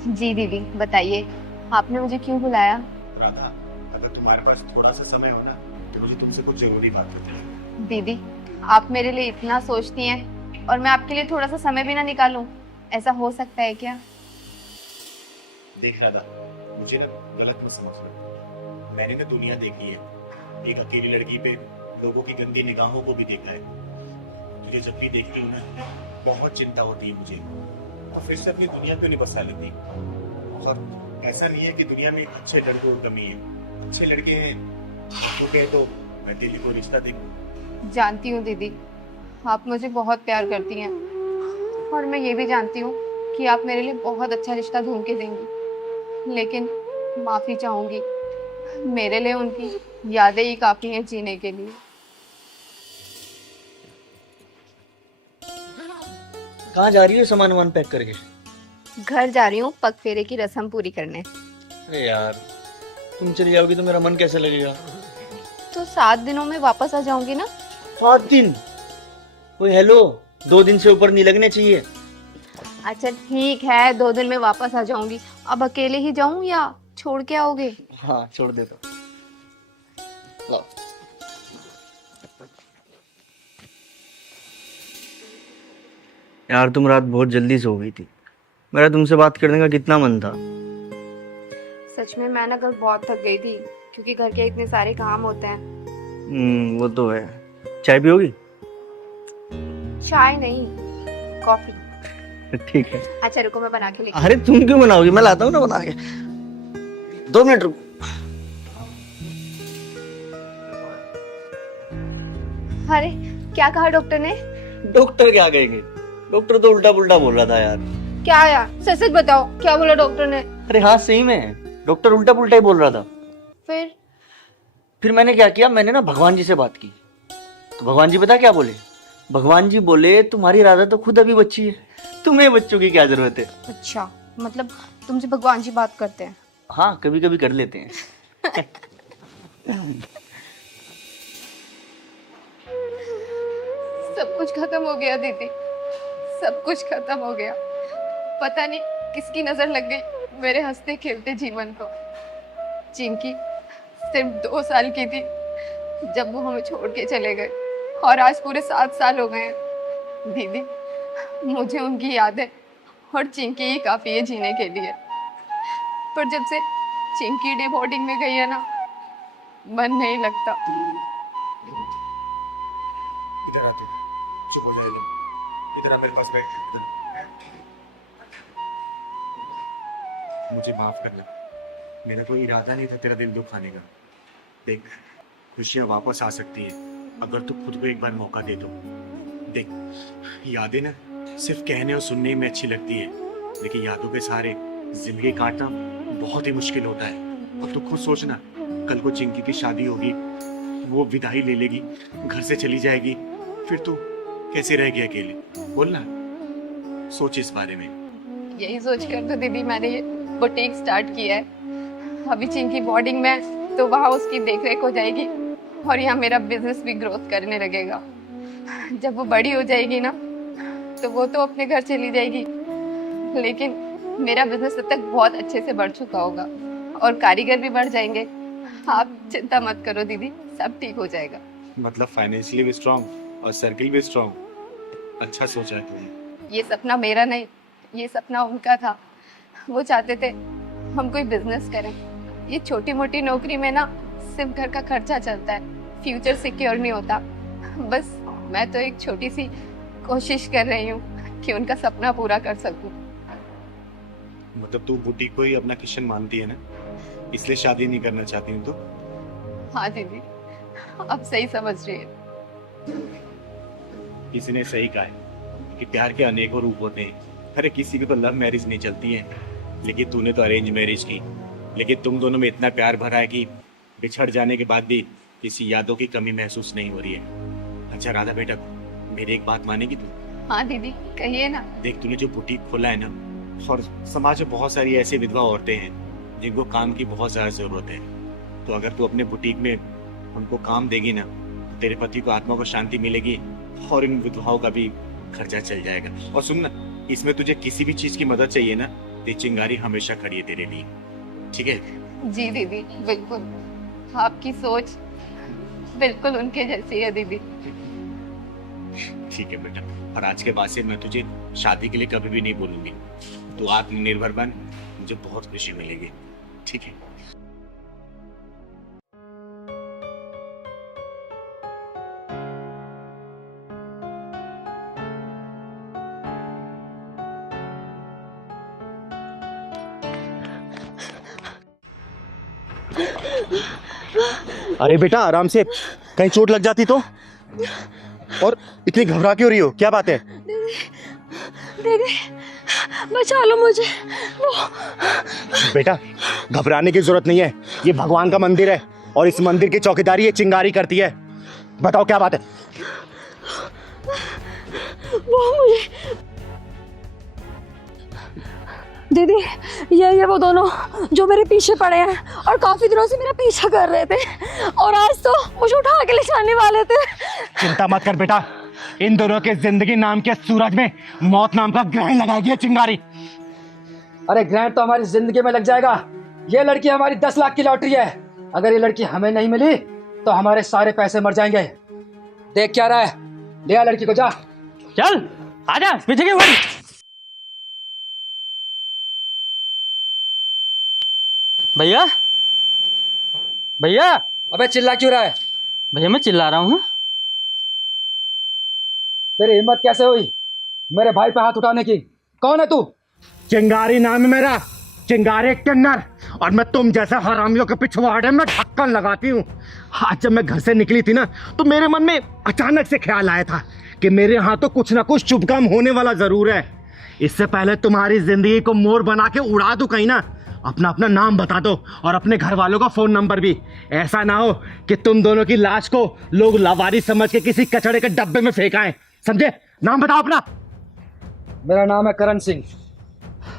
जी दीदी बताइए, आपने मुझे क्यों बुलाया? राधा, अगर तुम्हारे पास थोड़ा सा समय हो ना तो मुझे तुमसे कुछ जरूरी बात करनी है। दीदी, आप मेरे लिए इतना सोचती हैं और मैं आपके लिए थोड़ा सा समय भी ना निकालूं, ऐसा हो सकता है क्या? देख राधा, मुझे ना गलत मत समझ लो। मैंने ना दुनिया देखी है, एक अकेली लड़की पे लोगों की गंदी निगाहों को भी देखा है। तुझे जब भी देखती हूँ ना बहुत चिंता होती है मुझे, और फिर से अपनी दुनिया क्यों नहीं बसा लेती। और ऐसा नहीं है कि दुनिया में अच्छे लड़कों की कमी है, अच्छे लड़के हैं। तू कहे तो मैं तेरी को रिश्ता देखूं। जानती हूँ दीदी, आप मुझे बहुत प्यार करती हैं और मैं ये भी जानती हूँ कि आप मेरे लिए बहुत अच्छा रिश्ता ढूंढ के देंगी, लेकिन माफ़ी चाहूँगी, मेरे लिए उनकी यादें ही काफ़ी हैं जीने के लिए। कहाँ जा रही हो सामान वामान पैक करके? घर जा रही हूँ पग फेरे की रस्म पूरी करने। अरे यार, तुम चली जाओगी तो मेरा मन कैसे लगेगा? तो 7 दिनों में वापस आ जाऊंगी ना। 7 दिन? ओए हेलो, 2 दिन से ऊपर नहीं लगने चाहिए। अच्छा ठीक है, 2 दिन में वापस आ जाऊंगी। अब अकेले ही जाऊं या छोड़ के आओगे? हाँ छोड़ दे तो। लो। यार तुम रात बहुत जल्दी सो गई थी, मेरा तुमसे बात करने का कितना मन था। सच में मैं ना कल बहुत थक गई थी, क्योंकि घर के इतने सारे काम होते हैं। वो तो है। चाय पियोगी? चाय नहीं, कॉफी। ठीक है। अच्छा रुको, मैं बना के लेके। अरे तुम क्यों बनाओगी, मैं लाता हूँ ना बना के। 2 मिनट रुको। अरे क्या कहा डॉक्टर ने? डॉक्टर क्या कहेंगे, डॉक्टर तो उल्टा पुल्टा बोल रहा था यार। क्या यार, सच सच बताओ, क्या बोला डॉक्टर ने? अरे हाँ सही में, डॉक्टर उल्टा पुल्टा ही बोल रहा था। फिर मैंने क्या किया, मैंने ना भगवान जी से बात की, तो भगवान जी पता क्या बोले? भगवान जी बोले तुम्हारी राधा तो खुद अभी बच्ची है, तुम्हें बच्चों की क्या जरूरत है। अच्छा, मतलब तुमसे भगवान जी बात करते हैं? हाँ कभी कभी कर लेते हैं। सब कुछ खत्म हो गया दीदी, सब कुछ खत्म हो गया। पता नहीं किसकी नजर लग गई मेरे हंसते खेलते जीवन को। चिंकी सिर्फ 2 साल की थी जब वो हमें छोड़ के चले गए, और आज पूरे 7 साल हो गए हैं। दीदी, मुझे उनकी यादें और चिंकी ही काफी है जीने के लिए। पर जब से चिंकी डे बोर्डिंग में गई है ना, मन नहीं लगता। इधर आते, चुप हो जाए। इधर आ मेरे पास बैठ। मुझे माफ करना, मेरा कोई इरादा नहीं था तेरा दिल दुखाने का। देख, खुशियां वापस आ सकती है अगर तू खुद को एक बार मौका दे तो। देख, यादें ना सिर्फ कहने और सुनने में अच्छी लगती है, लेकिन यादों के सहारे जिंदगी काटना बहुत ही मुश्किल होता है। और तू खुद सोचना, कल को चिंकी की शादी होगी, वो विदाई ले लेगी, घर से चली जाएगी, फिर तू कैसे रहेगी अकेले? बोलना, सोच इस बारे में। यही सोचकर तो दीदी मैंने ये बुटीक स्टार्ट किया है। अभी चिंकी बोर्डिंग में है तो वहाँ उसकी देखरेख हो जाएगी, और यहाँ मेरा बिजनेस भी ग्रोथ करने लगेगा। जब वो बड़ी हो जाएगी ना तो वो तो अपने घर चली जाएगी, लेकिन मेरा बिजनेस तब तक बहुत अच्छे से बढ़ चुका होगा और कारीगर भी बढ़ जाएंगे। आप चिंता मत करो दीदी, सब ठीक हो जाएगा। मतलब फाइनेंशियली भी स्ट्रांग और सर्किल भी स्ट्रांग। अच्छा सोचा है तुमने। ये सपना मेरा नहीं, ये सपना उनका था। वो चाहते थे हम कोई बिजनेस करें। ये छोटी मोटी नौकरी में ना सिर्फ घर का खर्चा चलता है, फ्यूचर सिक्योर नहीं होता। बस मैं तो एक छोटी सी कोशिश कर रही हूँ कि उनका सपना पूरा कर सकूं। मतलब तू बुटीक को ही अपना किशन मानती है ना, इसलिए शादी नहीं करना चाहती हूँ तो? हाँ दीदी, अब सही समझ रही है। किसी ने सही कहा है कि प्यार के अनेकों रूप होते हैं। अरे किसी की तो लव मैरिज नहीं चलती है, लेकिन तूने तो अरेंज मैरिज की। लेकिन तुम दोनों में इतना प्यार भरा है कि बिछड़ जाने के बाद भी किसी यादों की कमी महसूस नहीं हो रही है। अच्छा राधा बेटा, मेरी एक बात मानेगी तू? हाँ दीदी कहिए ना। देख, तूने जो बुटीक खोला है ना, और समाज में बहुत सारी ऐसी विधवा औरतें हैं जिनको काम की बहुत ज्यादा जरूरत है। तो अगर तू अपने बुटीक में उनको काम देगी ना, तो तेरे पति को आत्मा को शांति मिलेगी और इन विधवाओं का भी खर्चा चल जाएगा। और सुन ना, इसमें तुझे किसी भी चीज की मदद चाहिए ना ये चिंगारी हमेशा खड़ी है तेरे लिए, ठीक है? जी दीदी, बिल्कुल आपकी सोच बिल्कुल उनके जैसी है दीदी। ठीक है बेटा, और आज के बाद से मैं तुझे शादी के लिए कभी भी नहीं बोलूंगी। तू आत्मनिर्भर बन, मुझे बहुत खुशी मिलेगी, ठीक है? अरे बेटा आराम से, कहीं चोट लग जाती तो। और इतनी घबरा क्यों रही हो, क्या बात है? दीदी बचा लो मुझे। वो बेटा घबराने की जरूरत नहीं है, ये भगवान का मंदिर है और इस मंदिर की चौकीदारी ये चिंगारी करती है। बताओ क्या बात है? वो मुझे दीदी, ये वो दोनों जो मेरे पीछे पड़े हैं और काफी दिनों से मेरा पीछा कर रहे थे और आज तो मुझे उठा के ले जाने वाले थे। चिंता मत कर बेटा, इन दोनों के जिंदगी नाम के सूरज में मौत नाम का ग्रहण लगाएगी ये चिंगारी। अरे ग्रैंड तो हमारी जिंदगी में लग जाएगा। ये लड़की हमारी 10 लाख की लॉटरी है। अगर ये लड़की हमें नहीं मिली तो हमारे सारे पैसे मर जाएंगे। देख क्या रहा है, ले आ लड़की को, जा। चल आजा पीछे की भाई। भैया भैया अबे चिल्ला क्यों रहा है? भैया मैं चिल्ला रहा हूँ। तेरी हिम्मत कैसे हुई मेरे भाई पे हाथ उठाने की? कौन है तू? चिंगारी नाम है मेरा, चिंगारी किन्नर, और मैं तुम जैसे हरामियों के पिछवाड़े में ढक्कन लगाती हूँ। आज जब मैं घर से निकली थी ना तो मेरे मन में अचानक से ख्याल आया था कि मेरे यहाँ तो कुछ ना कुछ शुभ काम होने वाला जरूर है। इससे पहले तुम्हारी जिंदगी को मोर बना के उड़ा दूं कहीं ना, अपना अपना नाम बता दो और अपने घर वालों का फोन नंबर भी। ऐसा ना हो कि तुम दोनों की लाश को लोग लावारिस समझ के किसी कचड़े के डब्बे में फेंकाएं, समझे? नाम बताओ अपना। मेरा नाम है करण सिंह।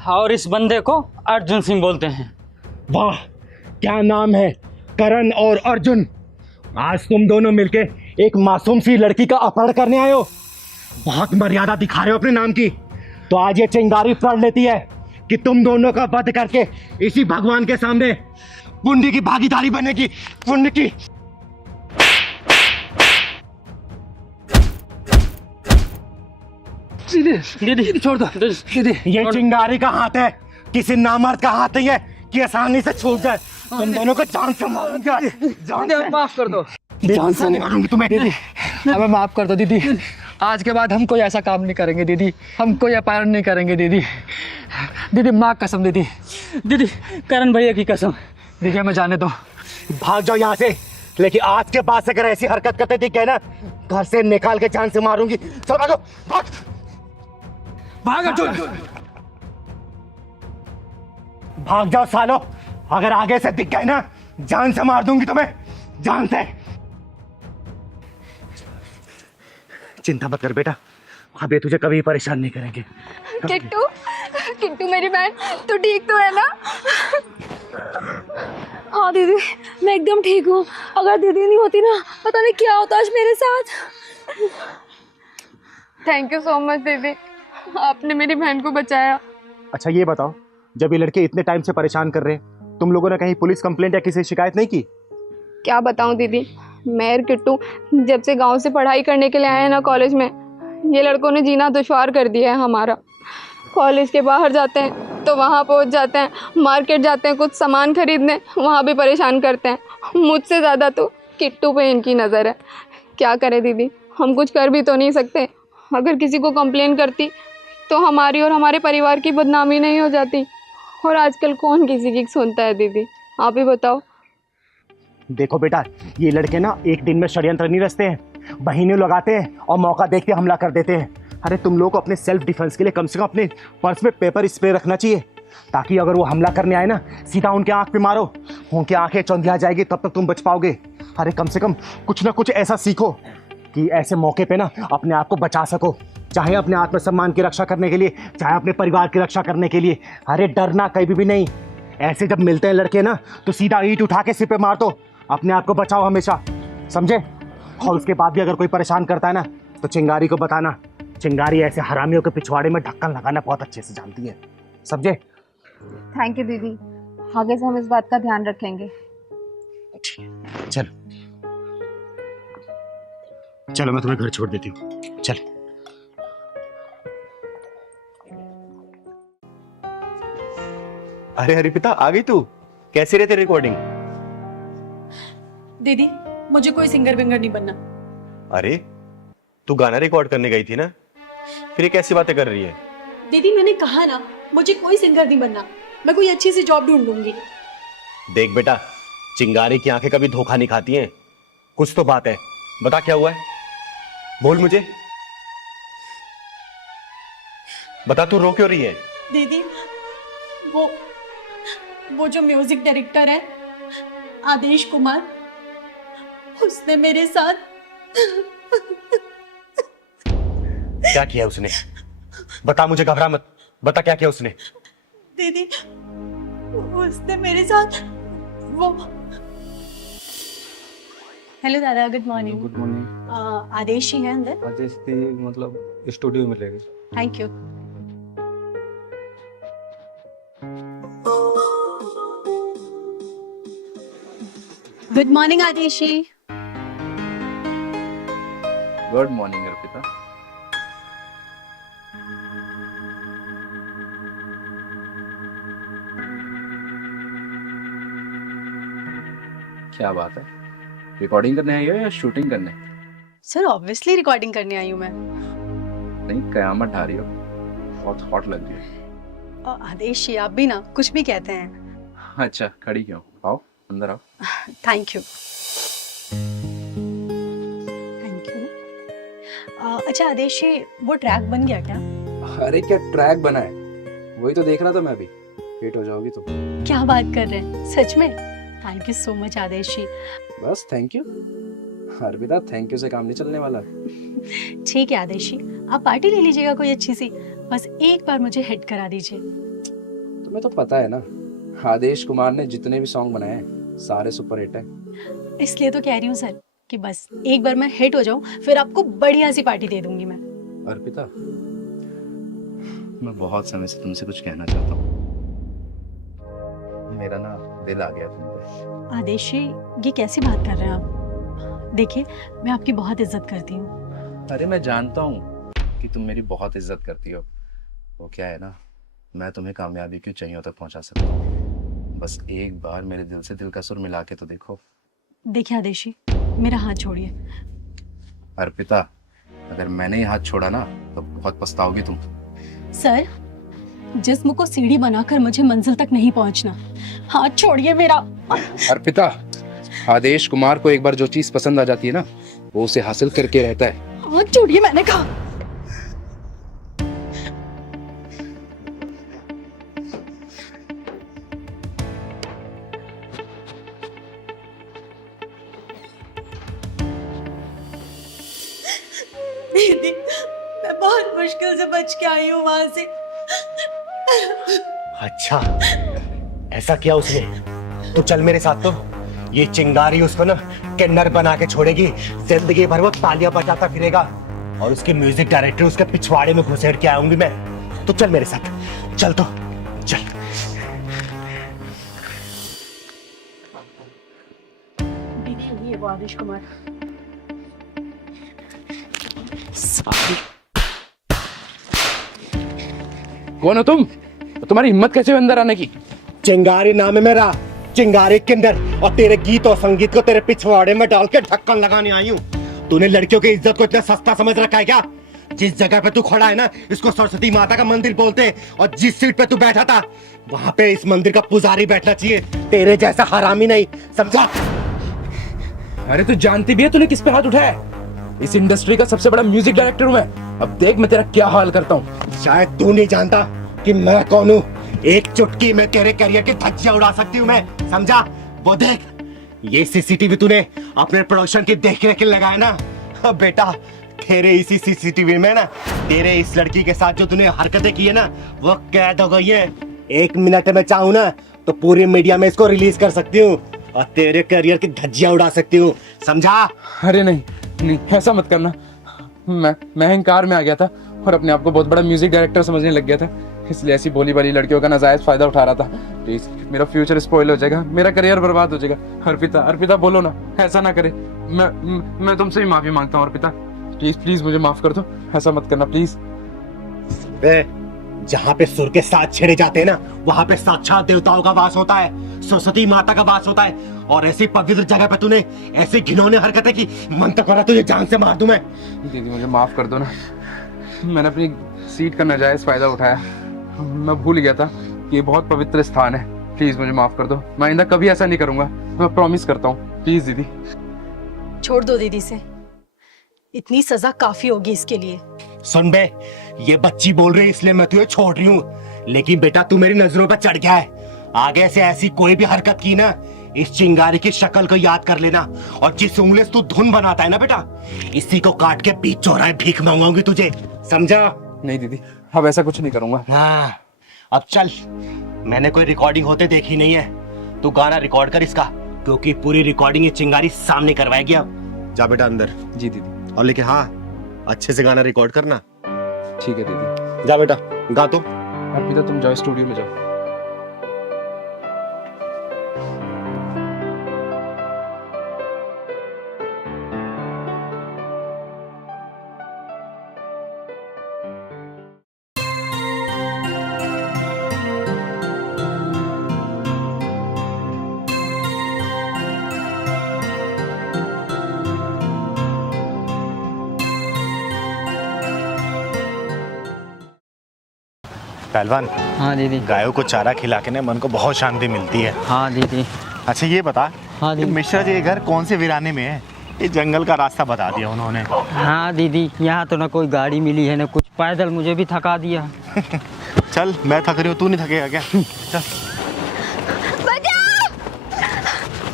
और इस बंदे को अर्जुन सिंह बोलते हैं। वाह क्या नाम है, करण और अर्जुन। आज तुम दोनों मिलके एक मासूम सी लड़की का अपहरण करने आए हो। बहुत मर्यादा दिखा रहे हो अपने नाम की। तो आज ये चिंगारी प्रण लेती है कि तुम दोनों का वध करके इसी भगवान के सामने पुण्य की भागीदारी बनेगी, पुण्य की। दीदी छोड़ दो दीदी। ये चिंगारी का हाथ है, किसी नामर्द का हाथ नहीं है कि आसानी से छूट जाए। तुम दोनों को जान से मारूंगा, जान से। माफ कर दो, जान से मारूंगी तुम्हें। हमें माफ कर दो दीदी। आज के बाद हम कोई ऐसा काम नहीं करेंगे दीदी, हम कोई अपहरण नहीं करेंगे दीदी। दीदी माँ कसम दीदी। दीदी करण भैया की कसम। दीदी हमें जाने दो। भाग जाओ यहाँ से, लेकिन आज के बाद से अगर ऐसी हरकत करते दिख गए ना, घर से निकाल के जान से मारूंगी। चलो भागो, भाग भाग अर्जुन। भाग जाओ सालो, अगर आगे से दिख गए ना जान से मार दूंगी तुम्हें, जान से। चिंता मत कर बेटा, अब ये तुझे कभी परेशान नहीं करेंगे। किट्टू, किट्टू मेरी बहन, तू ठीक तो है ना? हाँ दीदी मैं एकदम ठीक हूँ। अगर दीदी नहीं होती ना पता नहीं क्या होता आज मेरे साथ। थैंक यू सो मच दीदी, आपने मेरी बहन को बचाया। अच्छा ये बताओ, जब ये लड़के इतने टाइम से परेशान कर रहे हैं, तुम लोगों ने कहीं पुलिस कंप्लेंट या किसी शिकायत नहीं की? क्या बताऊं दीदी, मैं और किट्टू जब से गांव से पढ़ाई करने के लिए आए हैं ना कॉलेज में, ये लड़कों ने जीना दुश्वार कर दिया है हमारा। कॉलेज के बाहर जाते हैं तो वहाँ पहुँच जाते हैं, मार्केट जाते हैं कुछ सामान खरीदने, वहाँ भी परेशान करते हैं। मुझसे ज़्यादा तो किट्टू पे इनकी नज़र है। क्या करें दीदी, हम कुछ कर भी तो नहीं सकते। अगर किसी को कंप्लेन करती तो हमारी और हमारे परिवार की बदनामी नहीं हो जाती। और आजकल कौन किसी की सुनता है दीदी, आप ही बताओ। देखो बेटा, ये लड़के ना एक दिन में षड्यंत्र नहीं रचते हैं, महीने लगाते हैं और मौका देखते हमला कर देते हैं। अरे तुम लोग को अपने सेल्फ डिफेंस के लिए कम से कम अपने पर्स में पेपर स्प्रे रखना चाहिए, ताकि अगर वो हमला करने आए ना सीधा उनके आंख पे मारो, उनकी आंखें चौंधिया जाएगी, तब तक तुम बच पाओगे। अरे कम से कम कुछ ना कुछ ऐसा सीखो कि ऐसे मौके पे ना अपने आप को बचा सको, चाहे अपने आत्मसम्मान की रक्षा करने के लिए, चाहे अपने परिवार की रक्षा करने के लिए। अरे डरना कहीं भी नहीं। ऐसे जब मिलते हैं लड़के ना तो सीधा ईंट उठा के सिर पे मार दो, अपने आप को बचाओ हमेशा, समझे? और उसके बाद भी अगर कोई परेशान करता है ना तो चिंगारी को बताना। चिंगारी ऐसे हरामियों के पिछवाड़े में ढक्कन लगाना बहुत अच्छे से जानती है, समझे? थैंक यू दीदी, आगे से हम इस बात का ध्यान रखेंगे। चलो चलो, मैं तुम्हें घर छोड़ देती हूँ। चल। अरे हरिपिता, आ गई तू? कैसी रहती रिकॉर्डिंग? दीदी मुझे कोई सिंगर विंगर नहीं बनना। अरे तू गाना रिकॉर्ड करने गई थी ना, फिर ये कैसी बातें कर रही है? दीदी मैंने कहा ना, मुझे कोई सिंगर नहीं बनना, मैं कोई अच्छी सी जॉब ढूंढ लूंगी। देख बेटा, चिंगारी की आंखें कभी धोखा नहीं खाती हैं। कुछ तो बात है, बता क्या हुआ है? बोल मुझे, बता, तू रो क्यों रही है? दीदी वो जो म्यूजिक डायरेक्टर है आदेश कुमार, उसने मेरे साथ क्या किया उसने? बता मुझे, घबरा मत, बता क्या किया उसने? दीदी उसने मेरे साथ वो। हेलो दादा, good morning. Good morning. Adesh ही है अंदर? आदेश थी मतलब स्टूडियो में रहेगी। Thank you. Good morning Adeshi. Good morning Arpita. क्या बात है, रिकॉर्डिंग करने आई हो या शूटिंग करने? सर ऑब्वियसली रिकॉर्डिंग करने आई हूँ मैं। नहीं, कयामत ढा रही हो, बहुत हॉट लग रही है। आदेश जी, आप भी ना कुछ भी कहते हैं। अच्छा, खड़ी क्यों? आओ अंदर आओ। Thank you. Thank you. अच्छा आदेश जी, वो ट्रैक बन गया क्या? अरे क्या ट्रैक बना है, वही तो देख रहा था मैं भी। हिट हो जाओगी तो। क्या बात कर रहे हैं, सच में? थैंक यू सो मच आदेश जी। बस thank you Arpita, thank you से काम नहीं चलने वाला। ठीक है आदेश जी, आप पार्टी ले लीजिएगा कोई अच्छी सी, बस एक बार मुझे हिट करा दीजिए। तुम्हें तो पता है ना, आदेश कुमार ने जितने भी सॉन्ग बनाए हैं सारे सुपर हिट है। इसलिए तो कह रही हूँ सर कि बस एक बार मैं हिट हो जाऊं, फिर आपको बढ़िया सी पार्टी दे दूंगी मैं। अर्पिता, मैं बहुत समय से तुमसे कुछ कहना चाहता हूँ। मेरा ना दिल आ गया तुम पे। आदेश जी, ये कैसी बात कर रहे हैं आप? देखिए, मैं आपकी बहुत इज्जत करती हूँ। अरे मैं जानता हूँ कि तुम मेरी बहुत इज्जत करती हो। वो क्या है ना, मैं तुम्हें कामयाबी की ऊंचाइयों तक पहुंचा सकता हूँ। बस एक बार मेरे दिल से दिल का सुर मिला के तो देखो। देखिए आदेश जी, मेरा हाथ छोड़िए। अर्पिता, अगर मैंने ये हाथ छोड़ा ना तो बहुत पछताओगी तुम। सर, जिस्म को सीढ़ी बनाकर मुझे मंजिल तक नहीं पहुंचना। हाथ छोड़िए मेरा। अर्पिता, आदेश कुमार को एक बार जो चीज पसंद आ जाती है ना, वो उसे हासिल करके रहता है। हाथ छोड़िए, मैंने कहा। दीदी, मैं बहुत मुश्किल से बच के आई हूँ वहां से। अच्छा, ऐसा किया उसने? तो चल मेरे साथ। तो ये चिंगारी उसको ना किन्नर बना के छोड़ेगी, जिंदगी भर वो तालियां बजाता फिरेगा और उसके म्यूजिक डायरेक्टर उसके पिछवाड़े में घुसेड़ के आऊंगी मैं। तो चल मेरे साथ, चल तो चल। दीदी, ये वो आदेश कुमार। कौन हो तुम? तुम्हारी हिम्मत कैसे हुई अंदर आने की? चिंगारी नाम है मेरा, चिंगारी किन्नर, और तेरे गीत और संगीत को तेरे पिछवाड़े में डाल के ढक्कन लगाने आई हूँ। तूने लड़कियों की इज्जत को इतना सस्ता समझ रखा है क्या? जिस जगह पे तू खड़ा है ना, इसको सरस्वती माता का मंदिर बोलते हैं, और जिस सीट पे तू बैठा था वहां पे इस मंदिर का पुजारी बैठना चाहिए, तेरे जैसा हरामी नहीं, समझा? अरे तू जानती भी है तूने किस पे हाथ उठाया है? इस इंडस्ट्री का सबसे बड़ा म्यूजिक डायरेक्टर हूं मैं। अब देख मैं तेरा क्या हाल करता हूँ। शायद तू नहीं जानता कि मैं कौन हूँ। एक चुटकी में तेरे करियर की धज्जियां उड़ा सकती हूँ मैं, समझा? वो देख, ये सीसीटीवी तूने अपने प्रोडक्शन की देख रेख के लगाया ना। अब बेटा, तेरे इसी सीसीटीवी में ना तेरे इस लड़की के साथ जो तूने हरकतें की है ना, वो कैद हो गई है। 1 मिनट में चाहूँ ना तो पूरी मीडिया में इसको रिलीज कर सकती हूँ और तेरे करियर की धज्जियां उड़ा सकती हूँ, समझा? अरे नहीं नहीं, ऐसा मत करना। मैं अहंकार में आ गया था और अपने आप को बहुत बड़ा म्यूजिक डायरेक्टर समझने लग गया था, इसलिए ऐसी भोली भाली लड़कियों का नाजायज फायदा उठा रहा था। प्लीज, मेरा फ्यूचर स्पॉइल हो जाएगा, मेरा करियर बर्बाद हो जाएगा। अर्पिता, अर्पिता बोलो ना, ऐसा ना करे। मैं तुमसे ही माफी मांगता हूँ अर्पिता, प्लीज प्लीज मुझे माफ कर दो, ऐसा मत करना प्लीज। जहाँ पे सुर के साथ छेड़े जाते हैं ना, वहाँ पे साक्षात देवताओं का वास होता है, सरस्वती माता का वास होता है। और ऐसी पवित्र जगह पे तूने ऐसी घिनौनी हरकतें की, मन तो कर रहा तुझे जान से मार दूं मैं। दीदी मुझे माफ कर दो ना, मैंने अपनी सीट का नाजायज फायदा उठाया, मैं भूल गया था कि ये बहुत पवित्र स्थान है। प्लीज मुझे माफ कर दो, मैं आइंदा कभी ऐसा नहीं करूंगा, मैं प्रॉमिस करता हूँ। प्लीज दीदी। छोड़ दो दीदी से, इतनी सजा काफी होगी इसके लिए। सुन बे, ये बच्ची बोल रही है इसलिए मैं तुझे छोड़ रही हूँ, लेकिन बेटा तू मेरी नजरों पर चढ़ गया है। आगे से ऐसी कोई भी हरकत की ना, इस चिंगारी की शक्ल को याद कर लेना, और जिस उंगली से तू धुन बनाता है ना बेटा, इसी को काट के बीच चौराहे भीख मांगूंगी तुझे, समझा? नहीं दीदी, अब ऐसा कुछ नहीं करूंगा। हाँ, अब चल, मैंने कोई रिकॉर्डिंग होते देखी नहीं है, तू गाना रिकॉर्ड कर इसका, क्योंकि पूरी रिकॉर्डिंग ये चिंगारी सामने करवाएगी। अब जा बेटा अंदर। जी दीदी। और लेकिन हाँ, अच्छे से गाना रिकॉर्ड करना। ठीक है दीदी। जा बेटा, गा तो। अर्पिता तुम जाओ स्टूडियो में जाओ। पहलवान, हाँ दीदी। गायों को चारा खिला के ना मन को बहुत शांति मिलती है। हाँ दीदी। अच्छा ये बता, हाँ कि दीदी। मिश्रा जी के घर कौन से वीराने में है? ये जंगल का रास्ता बता दिया उन्होंने। हाँ दीदी, यहाँ तो ना कोई गाड़ी मिली है ना कुछ, पैदल मुझे भी थका दिया। चल, मैं थक रही हूँ, तू नहीं थकेगा क्या? चल। बचाओ!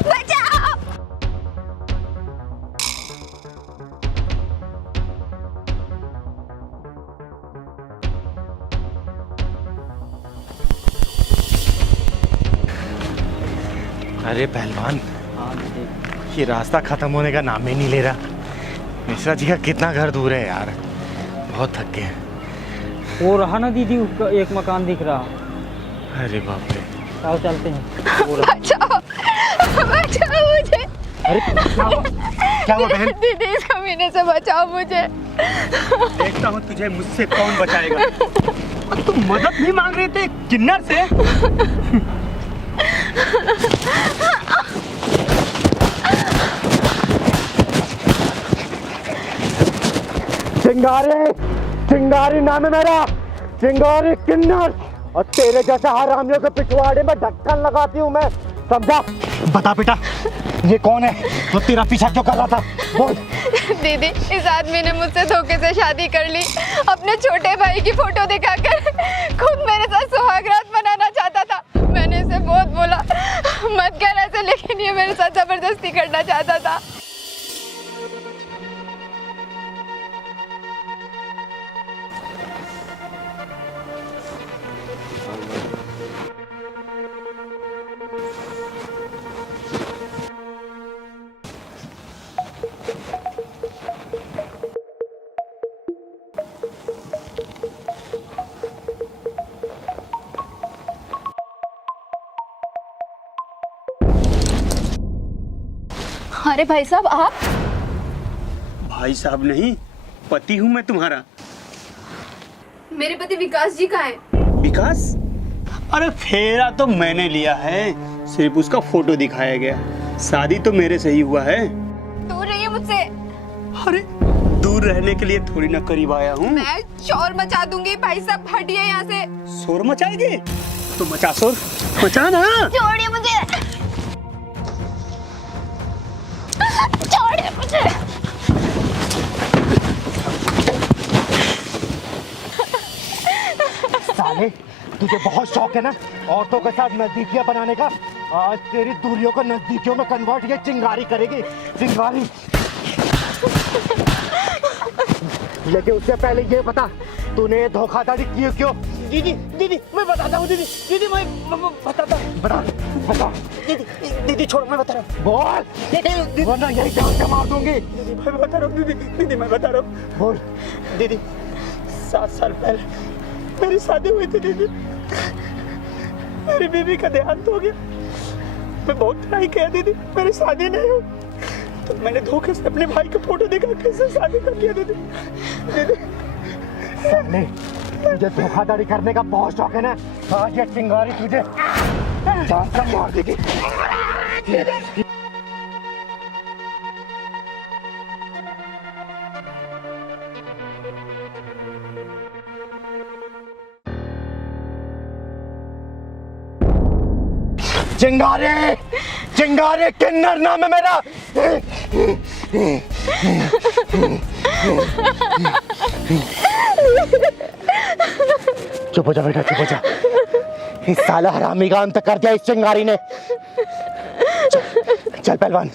बचाओ! अरे पहलवान, ये रास्ता खत्म होने का नाम ही नहीं ले रहा। मिश्रा जी का कितना घर दूर है यार, बहुत थक गए। वो रहा ना दीदी, उसका एक मकान दिख रहा। अरे बाप रे। आओ चलते हैं। बचाओ, बचाओ मुझे। अरे क्या हुआ बहन? दीदी, इस कमीने से बचाओ मुझे। देखता हूँ तुझे मुझसे कौन बचाएगा। तुम मदद नहीं मांग रहे थे किन्नर से? चिंगारी, चिंगारी नाम है मेरा, चिंगारी किन्नर, और तेरे जैसे हरामियों के पिछवाड़े में ढक्कन लगाती हूँ मैं, समझा? बता बेटा, ये कौन है जो तेरा पीछा क्यों कर रहा था? बोल। दीदी, इस आदमी ने मुझसे धोखे से शादी कर ली, अपने छोटे भाई की फोटो दिखाकर खुद मेरे साथ सुहागरात मनाना चाहता था। मैंने इसे बहुत बोला मत कर ऐसे, लेकिन ये मेरे साथ जबरदस्ती करना चाहता था। अरे भाई साहब, आप? भाई साहब नहीं, पति हूँ मैं तुम्हारा। मेरे पति विकास जी कहाँ हैं? विकास? अरे फेरा तो मैंने लिया है, सिर्फ उसका फोटो दिखाया गया, शादी तो मेरे से ही हुआ है। दूर रहिए मुझसे। अरे दूर रहने के लिए थोड़ी ना करीब आया हूँ। मैं शोर मचा दूंगी। भाई साहब हटिए यहाँ से। शोर मचाएंगे तो मचा, शोर मचा ना। छोड़िए मुझे, छोड़िए मुझे। साले, तुझे बहुत शौक है ना औरतों के साथ नजदीकियां बनाने का। आज तेरी दूरियों को नजदीकियों में कन्वर्ट ये चिंगारी करेगी, चिंगारी। लेकिन उससे पहले ये बता, तूने धोखाधड़ी की क्यों? दीदी, दीदी मैं बताता हूँ। दीदी, दीदी मैं बताता हूँ। बता, बता। दीदी, दीदी छोड़, मैं बता रहा हूँ। बोल। दीदी, वरना यही जान से मार दूंगी। दीदी मैं बता रहा हूँ। दीदी, दीदी मैं बता रहा हूँ। बोल। दीदी 7 साल पहले मेरी शादी हुई थी दीदी, मेरी बीवी का देहांत हो गया। मैं बहुत ट्राई किया दीदी, मेरी शादी नहीं हुई। तो मैंने धोखे से अपने भाई का फोटो देखा, कैसे शादी कर लिया दीदी। साले, तुझे धोखाधड़ी करने का बहुत शौक है ना? आज ये चिंगारी तुझे जान से मार देगी। चिंगारे, चिंगारे किन्नर नाम है मेरा। चुप हो जा बेटा, चुप हो जा। इस साला हरामी का अंत कर दिया इस चिंगारी ने। चल पहलवान।